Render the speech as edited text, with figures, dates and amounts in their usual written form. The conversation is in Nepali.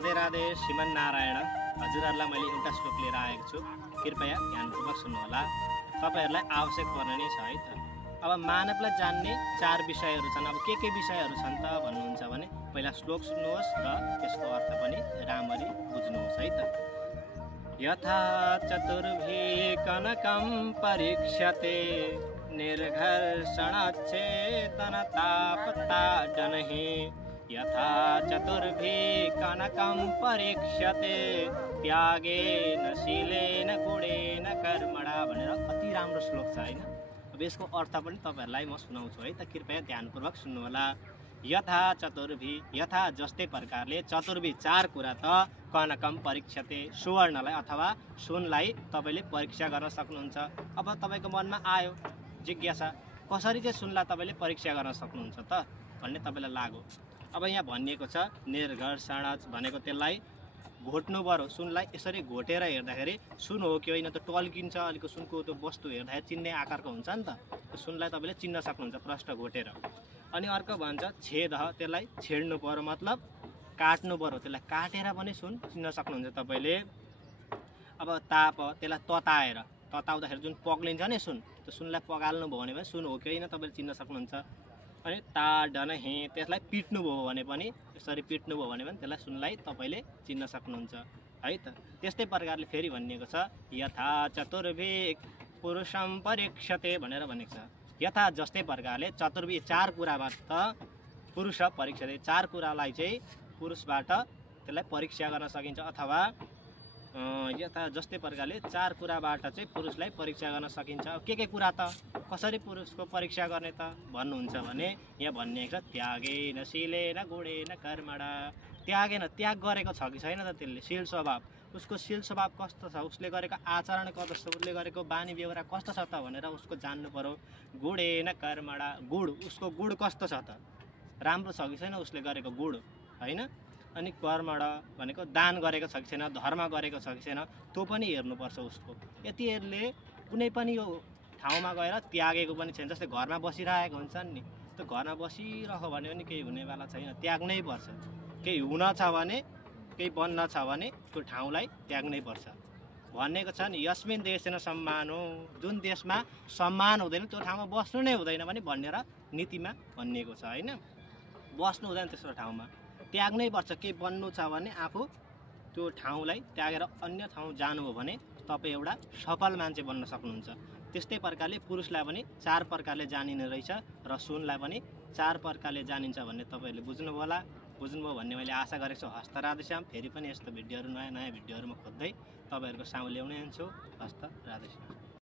राधे राधे श्रीमन नारायण। हजुरहरूलाई मैले एउटा श्लोक लिएर आएको छु, कृपया ध्यानपूर्वक सुन्नुहोला। तपाईहरुलाई आवश्यक पर्ने नै छ है त। अब मानवलाई जान्ने चार विषयहरू छन्। अब के विषयहरू छन् त भन्नुहुन्छ भने पहिला श्लोक सुन्नुहोस् र त्यसको अर्थ पनि राम्ररी बुझ्नुहोस् है त। यथा चतुर्भि कनकं परीक्ष्यते निर्घर्षणच्छेदनतापताडनहि। यथा चतुर्भि कनकं परीक्ष्यते त्यागेन शीलेन गुणेन कर्मणा भनेर अति राम्रो श्लोक छ हैन। अब यसको अर्थ पनि तपाईहरुलाई म सुनाउँछु है त, कृपया ध्यानपूर्वक सुन्नुहोला। यथा चतुर्भि, यथा जस्तै प्रकारले, चतुर्भि चार कुरा त कनकम परीक्षते सुवर्णलाई अथवा सुनलाई तपाईले परीक्षा गर्न सक्नुहुन्छ। अब तपाईको मनमा आयो जिज्ञासा, कसरी चाहिँ सुनलाई तपाईले परीक्षा गर्न सक्नुहुन्छ त भन्ने तपाईलाई लाग्यो। अब यहाँ भनिएको छ निर्घर्षण भनेको त्यसलाई घोट्नु पर्यो। सुनलाई यसरी घोटेर हेर्दाखेरि सुन हो कि होइन त टल्किन्छ। अलिक सुनको त्यो वस्तु हेर्दाखेरि चिन्ने आकारको हुन्छ नि त, त्यो सुनलाई तपाईले चिन्न सक्नुहुन्छ प्रष्ट घोटेर। अनि अर्को भन्छ छेद, त्यसलाई छेड्नु पर्यो मतलब काट्नु पर्यो। त्यसलाई काटेर पनि सुन चिन्न सक्नुहुन्छ तपाईले। अब ताप, त्यसलाई तताएर, तताउँदाखेरि जुन पग्लिन्छ नि सुन, त्यो सुनलाई पगाल्नु भयो भने सुन हो कि होइन तपाईले चिन्न सक्नुहुन्छ। अनि ताडन हे, त्यसलाई पिट्नु भयो भने पनि, यसरी पिट्नु भयो भने पनि त्यसलाई सुनलाई तपाईले चिन्न सक्नुहुन्छ है त। त्यस्तै प्रकारले फेरि भनिएको छ यथा चतुर्भि पुरुषम परीक्षते भनेर भनेको छ। यथा जस्तै प्रकारले चतुर्भि चार कुराबाट पुरुष परीक्षते, चार कुरालाई चाहिँ पुरुषबाट त्यसलाई परीक्षा गर्न सकिन्छ। अथवा यथा जस्तै प्रकारले चार कुराबाट चाहिँ पुरुषलाई परीक्षा गर्न सकिन्छ। के कुरा त, कसरी पुरुषको परीक्षा गर्ने त भन्नुहुन्छ भने यहाँ भनिएको छ त्यागेन शीलेन गुणेन कर्मणा। त्यागेन, त्याग गरेको छ कि छैन त त्यसले, शील स्वभाव, उसको शील स्वभाव कस्तो छ, उसले गरेको आचरण कस्तो छ, उसले गरेको बानी व्यवहार कस्तो छ त भनेर उसको जान्नु पर्यो। गुणेन कर्मणा, गुण, उसको गुण कस्तो छ त, राम्रो छ कि छैन उसले गरेको गुण हैन। अनि कर्मण भनेको दान गरेको छ कि छैन, धर्म गरेको छ कि छैन, त्यो पनि हेर्नुपर्छ उसको। यति हेर्ने कुनै पनि यो ठाउँमा गएर त्यागेको पनि छैन। जस्तै घरमा बसिरहेको हुन्छन् नि, त्यो घरमा बसिरह्यो भने पनि केही हुनेवाला छैन, त्याग्नै पर्छ। केही हुन छ भने, केही बन्न छ भने त्यो ठाउँलाई त्याग्नै पर्छ। भनेको छ नि यस्मिन देशेन सम्मान हो, जुन देशमा सम्मान हुँदैन त्यो ठाउँमा बस्नु नै हुँदैन पनि भनेर नीतिमा भनिएको छ हैन। बस्नु हुँदैन त्यस्तो ठाउँमा, त्याग्नै पर्छ। केही बन्नु छ भने आफू त्यो ठाउँलाई त्यागेर अन्य ठाउँ जानुभयो भने तपाईँ एउटा सफल मान्छे बन्न सक्नुहुन्छ। त्यस्तै प्रकारले पुरुषलाई पनि चार प्रकारले जानिने रहेछ र सुनलाई पनि चार प्रकारले जानिन्छ भन्ने तपाईँहरूले बुझ्नुभयो होला। बुझ्नुभयो भन्ने मैले आशा गरेको छु। हस्त राधेश्याम। फेरि पनि यस्तो भिडियोहरू, नयाँ भिडियोहरूमा खोज्दै तपाईँहरूको सामु ल्याउने हुन्छु। हस्त राधेश्याम।